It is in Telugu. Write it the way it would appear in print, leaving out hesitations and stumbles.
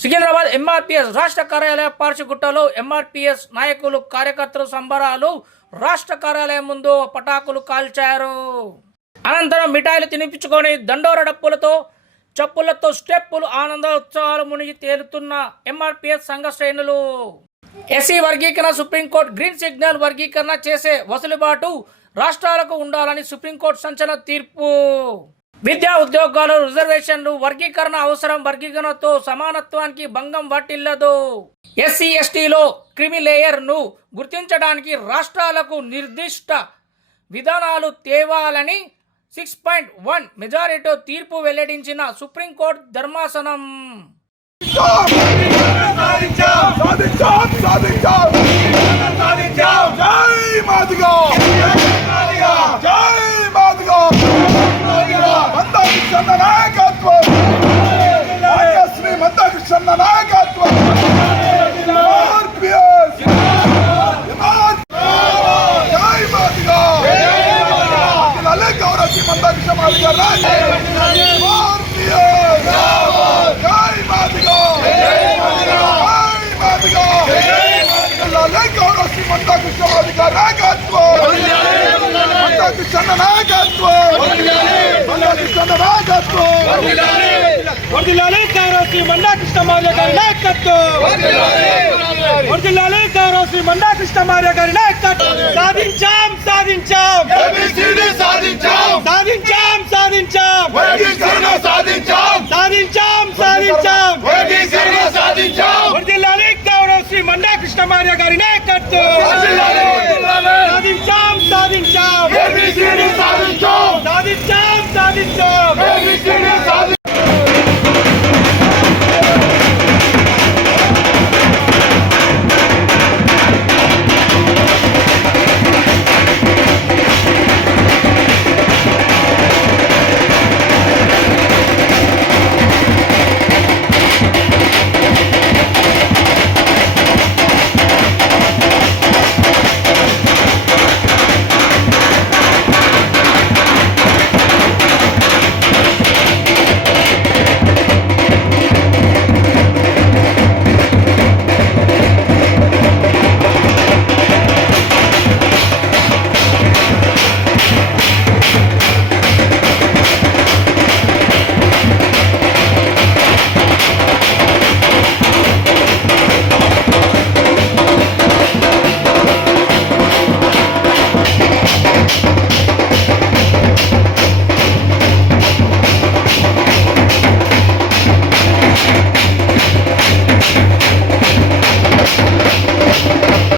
సికింద్రాబాద్ ఎంఆర్పీఎస్ రాష్ట్ర కార్యాలయ పార్చిగుట్టలో ఎంఆర్పీఎస్ నాయకులు కార్యకర్తలు సంబరాలు. రాష్ట్ర కార్యాలయం ముందు పటాకులు కాల్చారు. అనంతరం మిఠాయిలు తినిపించుకొని దండోర డప్పులతో చప్పులతో స్టెప్పులు ఆనంద ఉత్సవాలు మునిగి తేలుతున్న ఎంఆర్పీఎస్ సంఘ శ్రేణులు. ఎస్సీ వర్గీకరణ సుప్రీంకోర్టు గ్రీన్ సిగ్నల్ వర్గీకరణ చేసే వసూలుబాటు రాష్ట్రాలకు ఉండాలని సుప్రీంకోర్టు సంచలన తీర్పు. విద్యా ఉద్యోగాలు రిజర్వేషన్లు వర్గీకరణ అవసరం. వర్గీకరణతో సమానత్వానికి భంగం వాటిల్లదు. ఎస్సీ ఎస్టీలో క్రిమి లేయర్ ను గుర్తించడానికి రాష్ట్రాలకు నిర్దిష్ట విధానాలు తేవాలని 6.1 మెజారిటీతో తీర్పు వెల్లడించిన సుప్రీంకోర్టు ధర్మాసనం. సాధించాం